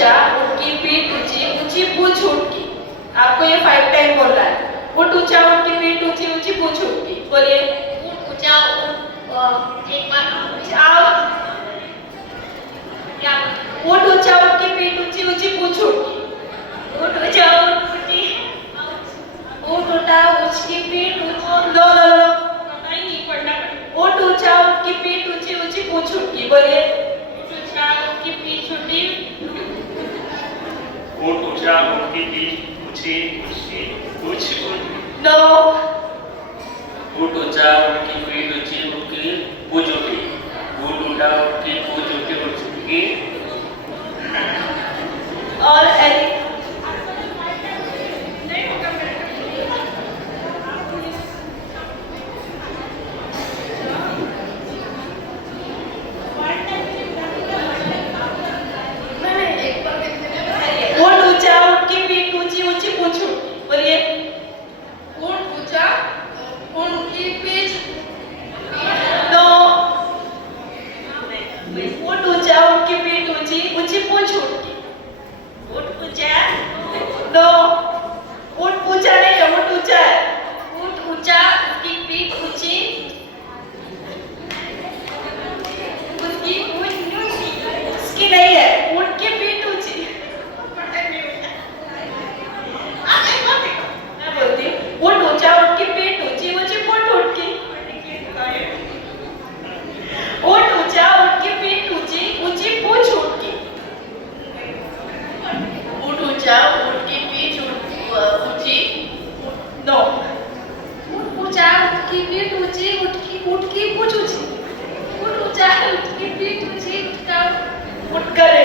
ऊंचा, ऊंट की पीठ ऊंची, ऊंची पूंछ ऊंट की। आपको ये 5 टाइम बोलना है। ऊंट ऊंचा, ऊंट की पीठ ऊंची, ऊंची पूंछ ऊंट की। बोलिए। ऊंट ऊंचा, एक बार क्या? ऊंट ऊंचा, ऊंट की पीठ ऊंची, ऊंची पूंछ ऊंट की। ऊंट ऊंचा, ऊंट ऊंची, ऊंट ऊंचा, ऊंट की पीठ ऊंची। लो लो लो। नहीं पढ़ना। ऊंट ऊंचा, ऊंट की पीठ ऊंची, ऊंची पूंछ ऊंट की। बोलिए। ऊंट ऊंचा, ऊंट की पीठ छोटी। ऊंट ऊंचा, ऊंट की पीठ ऊंची, ऊंची पूंछ ऊंची। नो। ऊंट ऊंचा, ऊंट की पीठ ऊंची, ऊंट की पूंछ ऊंची। ऊंट ऊंचा, ऊंट की पूंछ ऊंची, ऊंट की। और एरी। ऊंट ऊंचा, ऊंट की पीठ ऊंची, ऊंची पूंछ ऊंट की। बोलिए। ऊंट ऊंचा, ऊंट की पीठ। नो। ऊंट ऊंचा, ऊंट की पीठ ऊंची, ऊंची पूंछ ऊंट की। ऊंट ऊंचा, नो। ऊंट पूंछा नहीं है, ऊंट ऊंचा है। ऊंट ऊंचा, उसकी पीठ ऊंची, उसकी पूंछ ऊंची। उसकी नहीं है, ऊंट की पीठ ऊंची। मैं बोलती हूँ, ऊंट ऊंचा, ऊंट की पीठ ऊंची, ऊंची पूंछ ऊंट की। ऊंट ऊंचा, ऊंट की पीठ ऊंची, ऊंची पूंछ ऊंट की। ऊंट ऊंचा, ऊंट की पीठ ऊंची। नो। ऊंट ऊंचा, ऊंट की पीठ ऊंची, ऊंट की पूंछ ऊंची। ऊंट ऊंचा, ऊंट की पीठ ऊंची, ऊंट करे।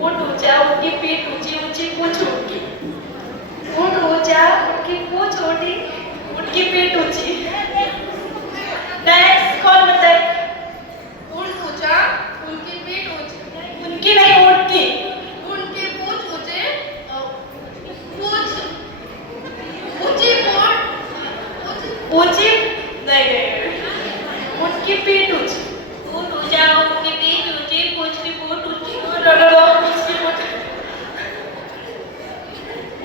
ऊंट ऊंचा, ऊंट की पीठ ऊंची, ऊंची पूंछ ऊंट की। ऊंट ऊंचा, ऊंट की पूंछ ऊंची, ऊंट की पीठ ऊंची। नेक्स्ट कौन बताए? ऊंट ऊंचा, उनकी पीठ ऊंची, उनकी नहीं, ऊंट की। उनकी पूंछ ऊंचे, पूंछ ऊंची, पूंछ ऊंची नहीं, ऊंट की पीठ ऊंची। ऊंट ऊंचा, उनकी पीठ ऊंची, पूंछ की पूंछ ऊंची। नो नो नो, उसकी पूंछ।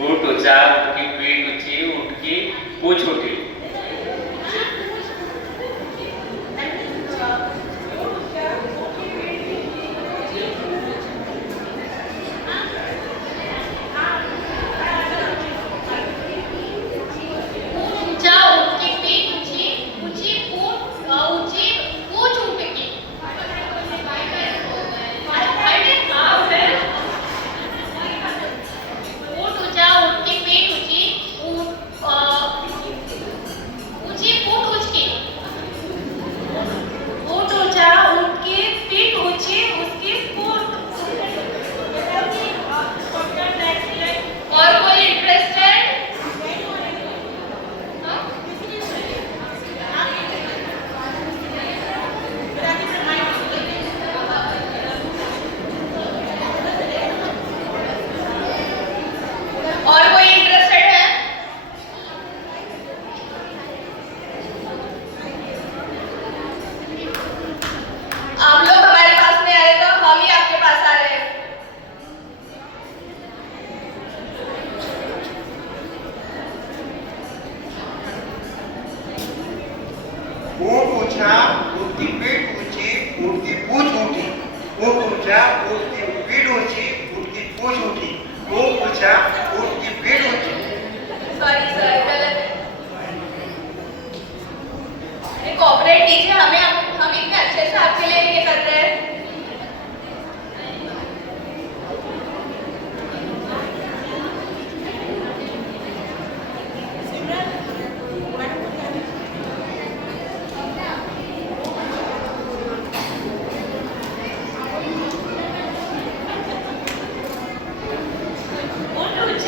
ऊंट ऊंचा, ऊंट की पीठ ऊंची, ऊंट की पूंछ ऊंची। ऊंचा, उनकी पीठ ऊंची, ऊंची पूंछ ऊंट की। ऊंट ऊंचा, उनकी पीठ ऊंची, ऊंची पूंछ ऊंच की। ऊंट ऊंचा, ऊंट की पीठ ऊंची, उसकी पूंछ। और कोई इंटरेस्टेड? और कोई इंटरेस्टेड है? आप लोग हमारे पास में आए तो हम ही आपके पास आ रहे हैं। ऊंट ऊंचा, ऊंट की पीठ ऊंची, ऊंट की पूंछ ऊंची। ऊंट ऊंचा, ऊंट की पीठ ऊंची, ऊंट की पूंछ ऊंची। ऊंट ऊंचा, ऊंट की पीठ ऊंची। सॉरी सर, गलत है। कोऑपरेट कीजिए हमें, हम इतने अच्छे से आपके लिए ये कर रहे हैं। ऊंट ऊंचा,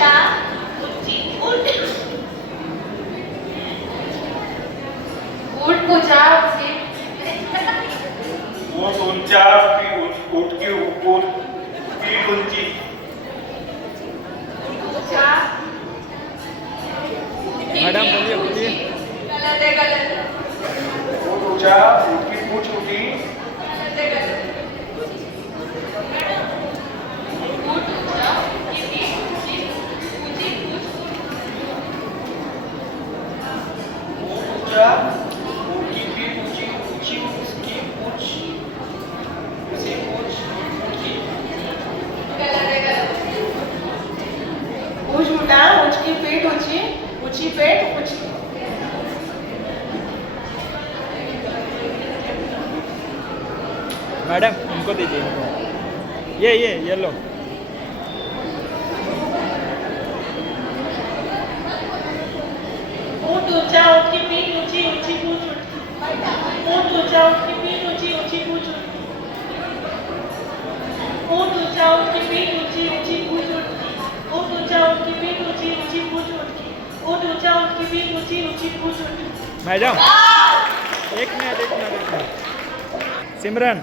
पीठ ऊंची, ऊंची पेट ऊंची। मैडम इनको दीजिए इनको। ये लो। ऊंट ऊंचा, ऊंट की पीठ ऊंची, ऊंची पूंछ ऊंची। ऊंट ऊंचा, ऊंट की पीठ ऊंची, ऊंची पूंछ ऊंची। ऊंट ऊंचा, ऊंट की पीठ ऊंची, ऊंची पूंछ ऊंची। ऊंट ऊंचा, ऊंट की पीठ ऊंची, ऊंची पूंछ ऊंची। ऊंट ऊंचा, ऊंट की पीठ ऊंची, ऊंची पूंछ ऊंची। मैडम एक मिनट सिमरन